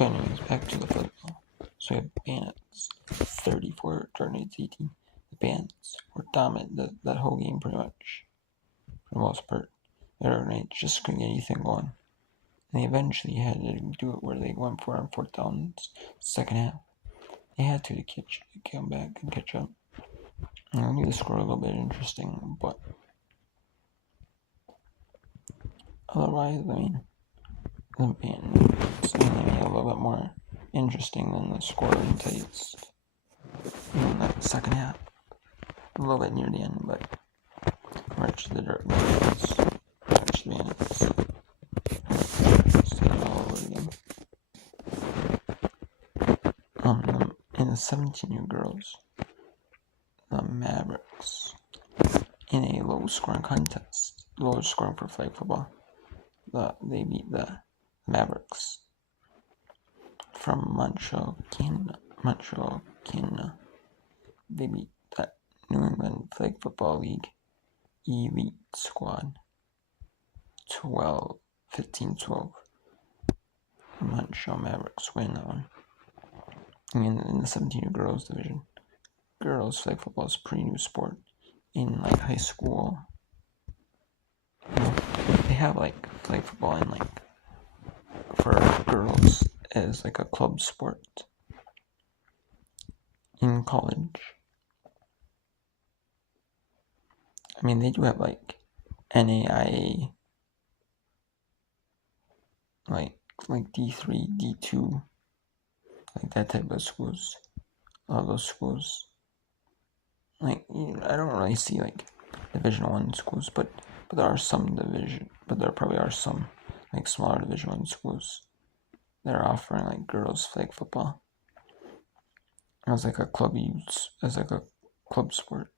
Anyways, back to the football. So we have Bandits 34, Jordan 18. The Bandits were dominant that whole game pretty much, for the most part. Jordan just couldn't get anything going. And they eventually had to do it where they went for it on fourth downs, second half. They had to come back and catch up. And I made the score a little bit interesting, but otherwise, I mean, the Bandits made it a little bit more interesting than the score enticed in that second half. A little bit near the end, but much the Bandits. Much the Bandits. Say it all over again. In the 17-year girls, the Mavericks, in a low-scoring contest, lowest scoring for flag football, they beat the Mavericks from Montreal, Canada. They beat that New England Flag Football League elite squad 15-12. The Montreal Mavericks win that one. And in the 17-year girls division, girls flag football is a pretty new sport. In like high school, they have like flag football in like for girls as like a club sport. In college, I mean, they do have like NAIA, like D3, D2, like that type of schools. All those schools, like I don't really see like Division 1 schools, but there are some but there probably are some like smaller Division 1 schools that are offering like girls flag football as like a club sport.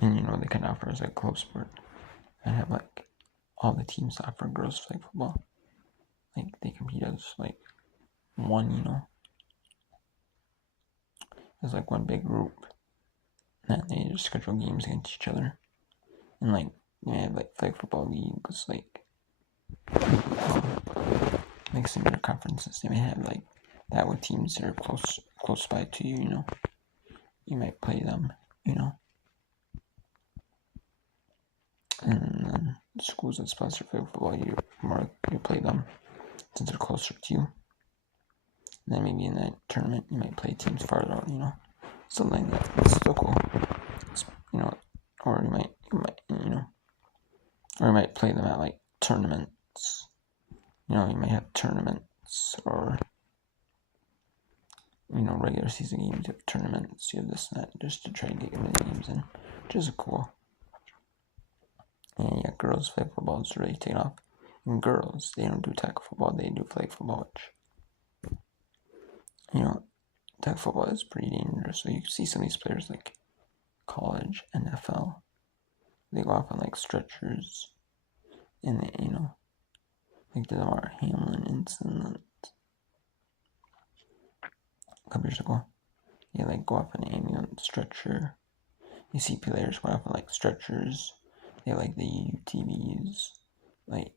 And they can offer as a club sport and have like all the teams offer girls flag football. Like they compete as like one, as like one big group. And they just schedule games against each other. And like they have like flag football leagues, like similar conferences. They may have like that with teams that are close by to you, You might play them, And then the schools that sponsor flag football, you play them since they're closer to you. And then maybe in that tournament, you might play teams farther out, something like that. It's still cool. Or you might, or you might play them at like tournaments. You might have tournaments or, regular season games. You have tournaments, you have this and that, just to try to get many games in, which is cool. And yeah, girls flag football is really taking off. And girls, they don't do tackle football, they do flag football, which, tackle football is pretty dangerous. So you see some of these players like college, NFL, they go off on like stretchers, and they, like the Damar Hamlin incident a couple years ago. They like go off on an ambulance stretcher. You see players go off on like stretchers. They have like the UTVs, like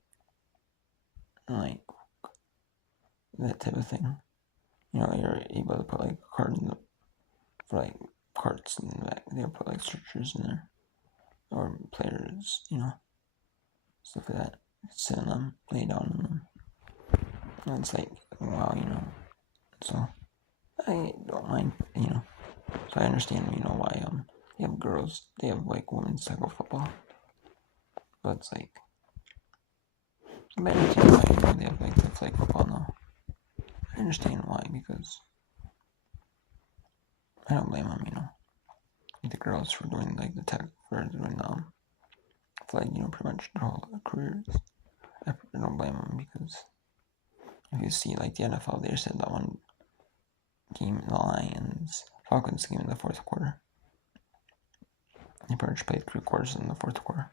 that type of thing. You're able to put like a cart for like carts in the back. They'll put like stretchers in there, or players, stuff like that. Sit on them, lay down on them. And it's like, wow, So I don't mind, So I understand, why they have girls, they have like women's tackle football. But it's like, I understand why they have like the flag football now. I understand why, because I don't blame them, the girls for doing like the tech, for doing flag, pretty much their whole careers. I don't blame them, because if you see like the NFL, they just had that one game, the Falcons game in the fourth quarter. They pretty much played 3 quarters in the fourth quarter.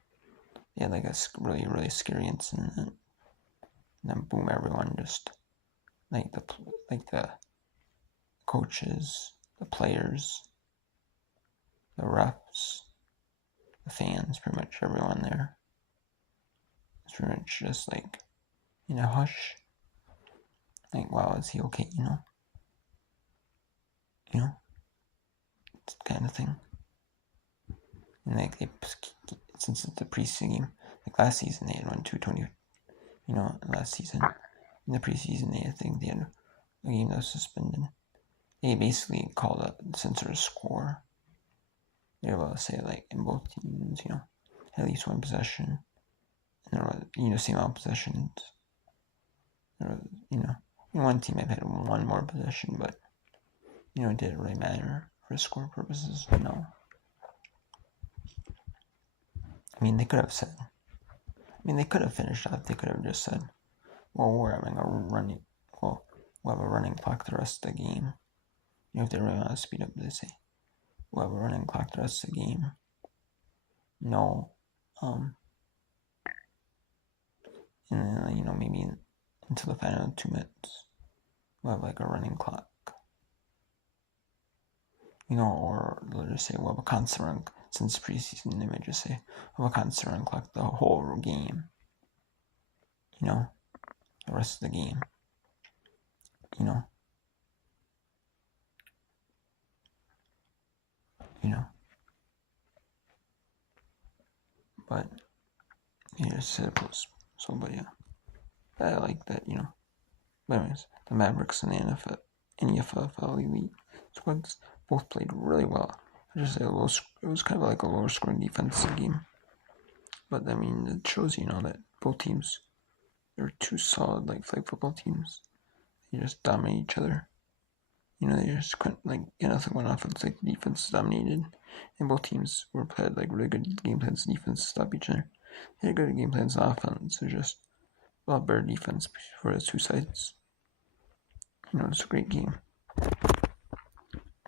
They had like a really, really scary incident, and then boom, everyone just like the coaches, the players, the refs, the fans, pretty much everyone there. It's pretty much just like in a hush. Like, wow, is he okay? You know, kind of thing. And like since it's the preseason game, like last season they had won 220. Last season in the preseason I think they had a game that was suspended. They basically called a censor score. They were able to say like in both teams, at least one possession, and there was same amount of possessions. There was, one team might have had one more possession, but did it really matter for score purposes? No. I mean, they could have said. They could have finished off. They could have just said, "Well, we'll have a running clock the rest of the game." If they really want to speed up, they say, "We'll have a running clock the rest of the game." No, and then maybe until the final 2 minutes, we'll have like a running clock. Or they'll just say we'll have a constant run. Since preseason, they might just say we'll have a constant run clock the whole game. The rest of the game. But he just said it was so, but yeah. I like that, But anyways, the Mavericks and the NFL Elite squads both played really well. I just say it was kind of like a lower scoring defensive game. But I mean, it shows that both teams, they're two solid like flag football teams. They just dominate each other. They just couldn't nothing went offense. Like the defense dominated, and both teams were played like really good game plans. Defense to stop each other. They had good game plans on offense. It's just a lot better defense for the two sides. It's a great game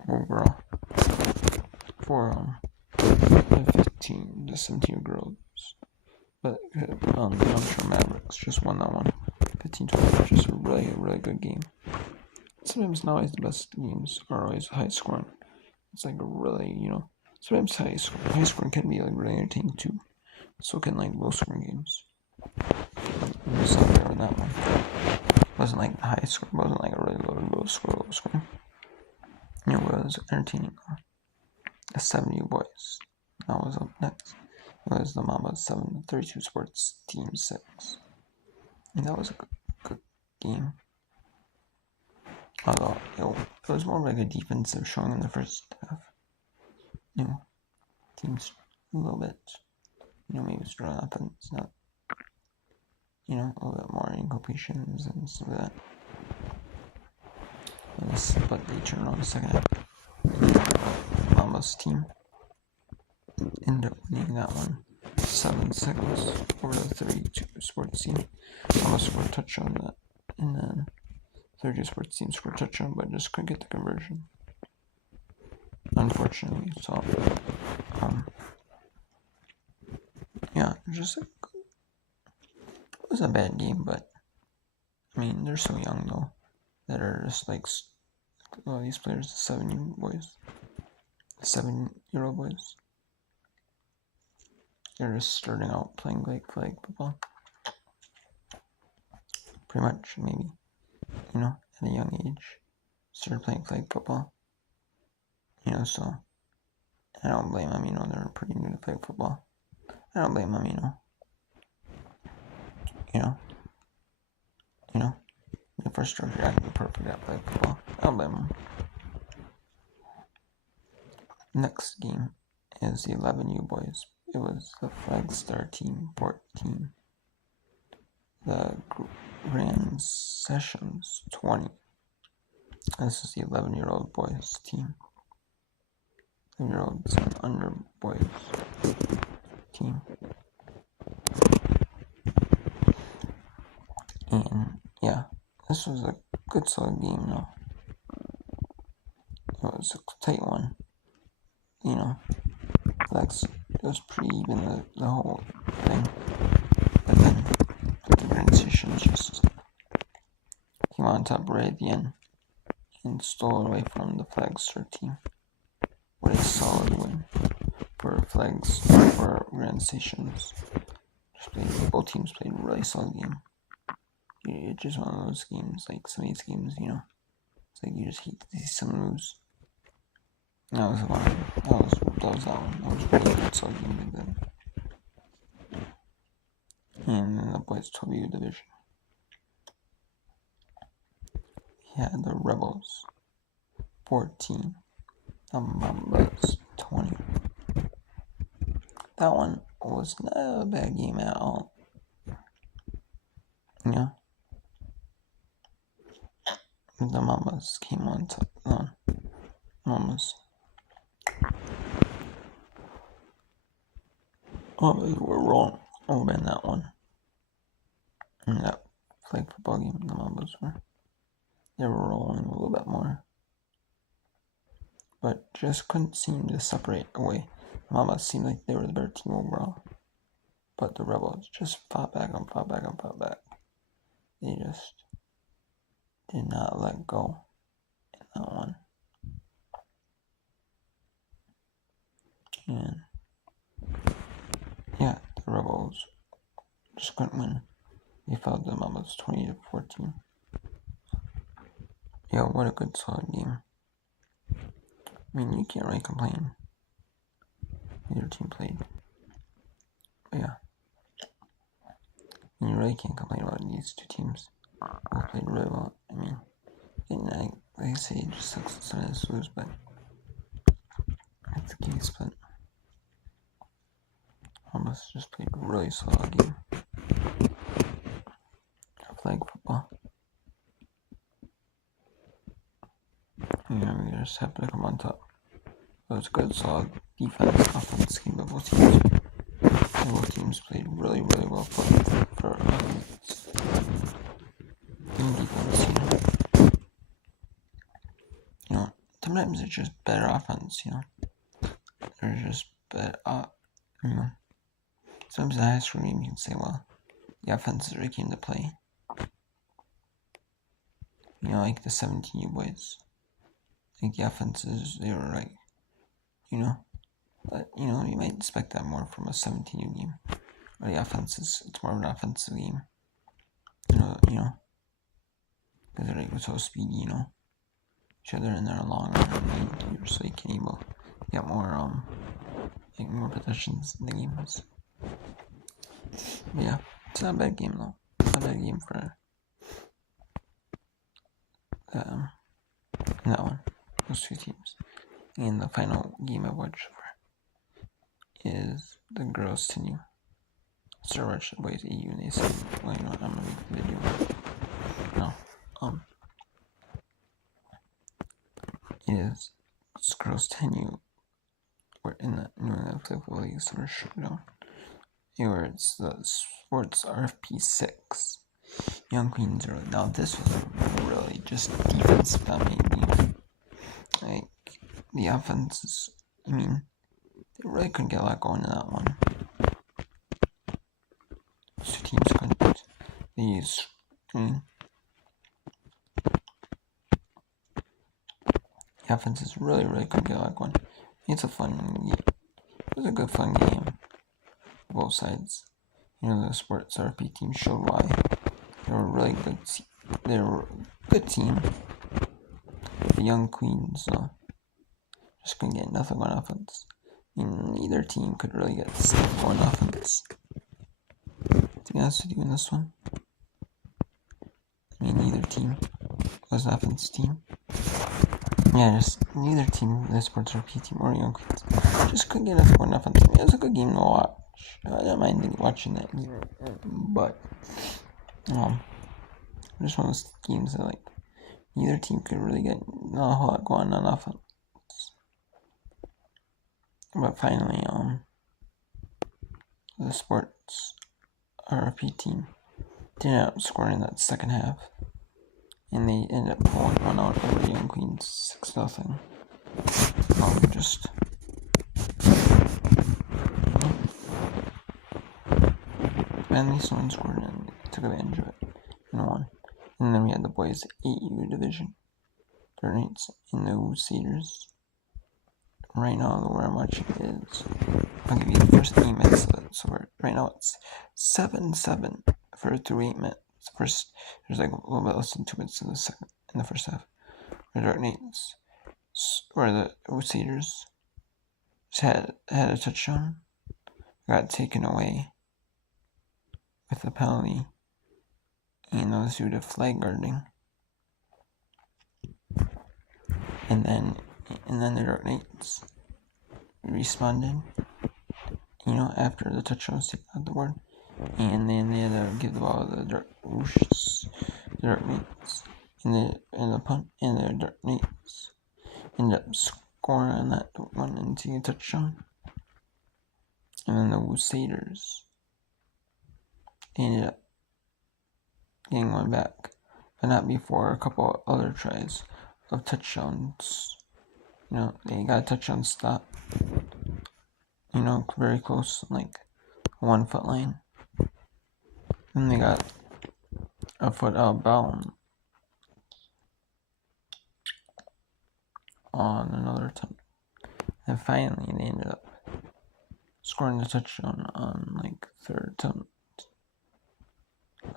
overall for 15 to 17-year-olds. But the Montreal Mavericks just won that one, 15-12. Just a really good game. Sometimes not always the best games are always high scoring. It's like a really, sometimes high scoring can be like really entertaining too. So can like low scoring games. It was up there in that one. It wasn't like high score, it wasn't like a really low score. It was entertaining. The 70 boys. That was up next. It was the Mamba 732 Sports Team 6. And that was a good game. Although it was more like a defensive showing in the first half. Teams a little bit, maybe strong offense, not, a little bit more incompletions and stuff like that. But they turned on the second half. Mama's team ended up winning that one 7-6 over the 32 Sports team. Mama scored a touchdown that, and then 32 Sports team scored a touchdown, but just couldn't get the conversion. Unfortunately, so yeah, just it was a bad game, but I mean they're so young though that are just like these players, the 7-year-old boys. They're just starting out playing like flag football, pretty much maybe, at a young age, started playing flag football. So I don't blame them. They're pretty new to flag football. I don't blame them. The first start, you're acting perfect at flag football. I don't blame them. Next game is the 11U boys. It was the Flagstar Team 14. The Grand Sessions 20. This is the 11-year-old boys team. 11-year-olds and under boys team. And yeah, this was a good solid game though. It was a tight one. It was pretty even the whole thing. But then the Grand Sessions just came on top right at the end and stole it away from the Flagstar team. What a solid win for Grand Sessions. Both teams played a really solid game. It's just one of those games, like some of these games, it's like you just hate to see someone lose. That was one. That was that one. That was really good. So game back then. And then the boys 12U division. He had the Rebels 14, the Mambas 20. That one was not a bad game at all. The Mambas came on top. Mambas were wrong over in that one. In that flag football game, the Mambas they were rolling a little bit more, but just couldn't seem to separate away. The Mambas seemed like they were the better team overall, but the Rebels just fought back. They just did not let go in that one. And yeah, the Rebels just couldn't win. They fell to the Mambas 20-14. Yeah, what a good solid game. I mean, you can't really complain. Neither team played. But yeah. You really can't complain about these two teams. Both played really well. I mean, like I say, it just sucks that some of us lose, but that's the case. But Mambas just played a really solid game. Flag football. Yeah, we just happened to come on top. It was a good, solid defense, offense game by both teams. And both teams played really, really well for in defense. Sometimes it's just better offense. They're just better. Sometimes in the high school game you can say, well, the offenses really came to play. Like the 17U boys. Like the offenses, they were like, but you might expect that more from a 17U game. Or the offenses, it's more of an offensive game. Because they're like so speedy, each other in there long run, so you can able get more more possessions in the games. But yeah, it's not a bad game though. It's not a bad game for that one, those two teams. And the final game I watched for is the girls' 10U. So I watched the boys 8U and they said, well, I'm gonna make the video. No, is this girls' 10U. We're in the New England Football League Summer Showdown. Here it's the Sports RFP 6. Young Queens early. Now this was really just defense dominating. Like the offenses, they really couldn't get a lot going in that one. These two teams couldn't. The offenses really couldn't get a lot going. It's a fun game. It was a good fun game. Both sides. The Sports RP team showed why. They were a really good. They were a good team. The Young Queens just couldn't get nothing on offense. Neither team could really get stuff on offense. To be honest with you, in this one, neither team was an offense team. Yeah, just neither team, the Sports RP team or Young Queens, just couldn't get enough on offense. It was a good game to watch. I didn't mind watching that game, but just one of those games that neither team could really get not a whole lot going on offense. But finally, the Sports RP team did end up scoring in that second half, and they ended up pulling one out over Young Queens 6-0. And these ones scored and took advantage of it and won. And then we had the boys 8U division. Tournaments in the Cedars. Right now, where I'm watching is, I'll give you the first 8 minutes of it. So right now it's 7-7 for 3 8 minutes. There's like a little bit less than 2 minutes in the first half. The Dark Knights, where the Crusaders had a touchdown, got taken away with a penalty, and those due to flag guarding. And then the Dark Knights responded, after the touchdown was taken out the board. And then they had to give the ball to the Dark Knights in the punt, and the Dark Knights ended up scoring on that one and taking a touchdown. And then the Crusaders ended up getting one back, but not before a couple other tries of touchdowns. They got a touchdown stop, very close, like 1 foot line. Then they got a foot out of bounds on another attempt. And finally, they ended up scoring the touchdown on like third attempt.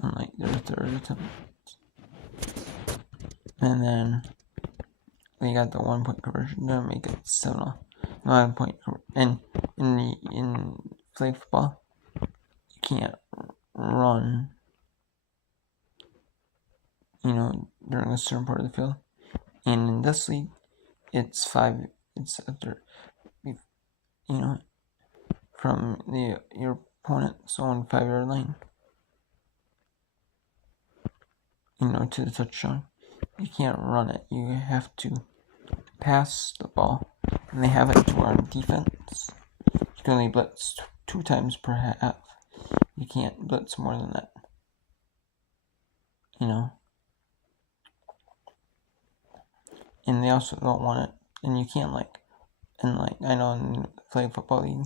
On like their third attempt. And then they got the 1 point conversion to make it 7-0. 9 point. And in flag football, you can't run, during a certain part of the field. And in this league, it's after, from your opponent's own 5-yard line, to the touchdown. You can't run it. You have to pass the ball. And they have it to our defense. You can only blitz 2 times per half. You can't blitz more than that. And they also don't want it. And you can't I know in flag football league,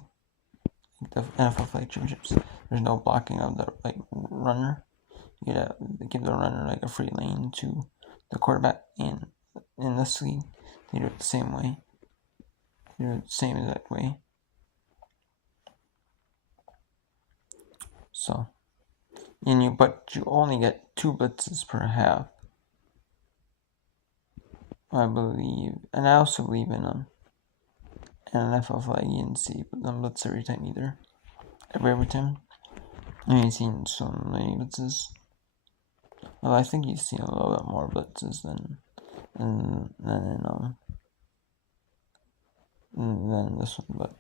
the NFL flag championships, there's no blocking of the runner. You gotta give the runner a free lane to the quarterback. And in this league, they do it the same way. They do it the same exact way. So, but you only get 2 blitzes per half, I believe. And I also believe in an NFL flag. You didn't see them blitz every time either. Every time. I ain't seen so many blitzes. Well, I think you've seen a little bit more blitzes than this one, but